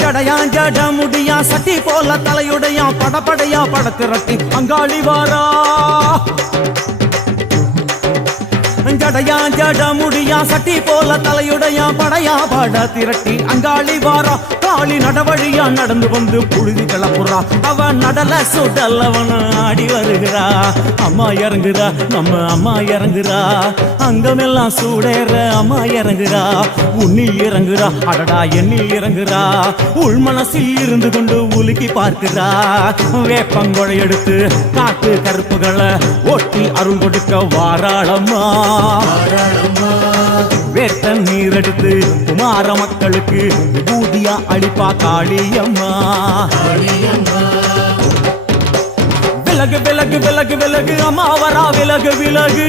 ஜடையா ஜட முடியா சட்டி போல தலையுடையா படப்படையா படத்திரட்டி அங்காளி வாரா ஜடையா ஜட முடியா சட்டி போல தலையுடையா படையா பட திரட்டி அங்காளி வாரா காளி நடவழியா நடந்து வந்து புழுதி கிளப்புறா அவன் நடல சுடல் அவன் ஆடி வருகிறா அம்மா இறங்குறா நம்ம அம்மா இறங்குறா அங்கமெல்லாம் சூடேற அம்மா இறங்குறா உன்னில் இறங்குறா அடடா எண்ணில் இறங்குறா உள் மனசில் இருந்து கொண்டு உலுக்கி பார்க்கிறா வேப்பங்கொழை எடுத்து காட்டு கருப்புகளை ஒட்டி அருள் கொடுக்க வாராளம்மா வேட்ட நீர் எடுத்து குமார மக்களுக்கு விபூதியா அளிப்பா காளியம்மா விலகு விலகு விலகு விலகு அம்மா வரா விலகு விலகு